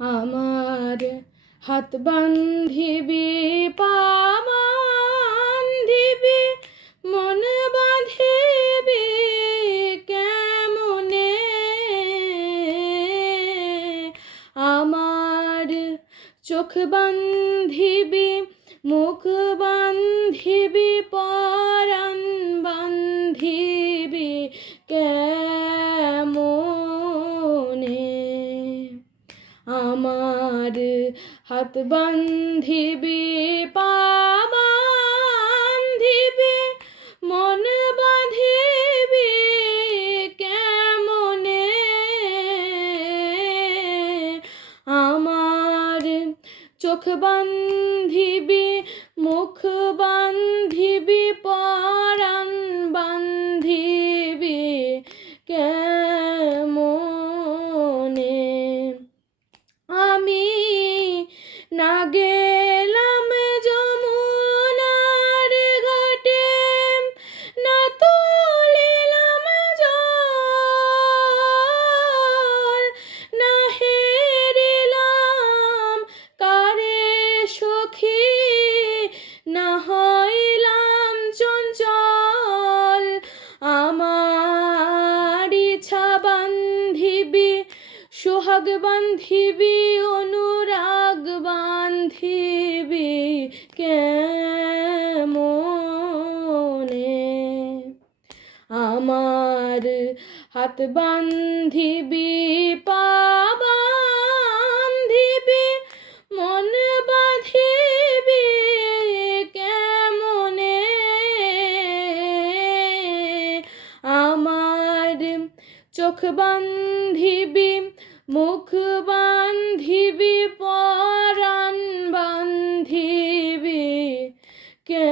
আমার হাত বান্ধিবি পা বান্ধিবি মন বাঁধিবি কেমনে, আমার চোখ বান্ধিবি মুখ বান্ধিবি পরাণ বান্ধিবি কেমনে, আমার হাত বান্ধিবি পা বান্ধিবি মন বাঁধিবি কেমনে, আমার চোখ বান্ধিবি মুখ বান্ধিবি পরাণ বান্ধিবি কেমনে, আমি না গেলাম যমুনার ঘাটে না তুলিলাম জল, না হেরিলাম কারে সখী না হইলাম চঞ্চল, আমার ইচ্ছা বান্ধিবি সোহাগ বান্ধিবি অনুরাগ বান্ধিবি কেমনে, আমার হাত বান্ধিবি পা বান্ধিবি মন বাঁধিবি কেমনে, আমার চোখ বান্ধিবি মুখ বান্ধিবি পরাণ বান্ধিবি কে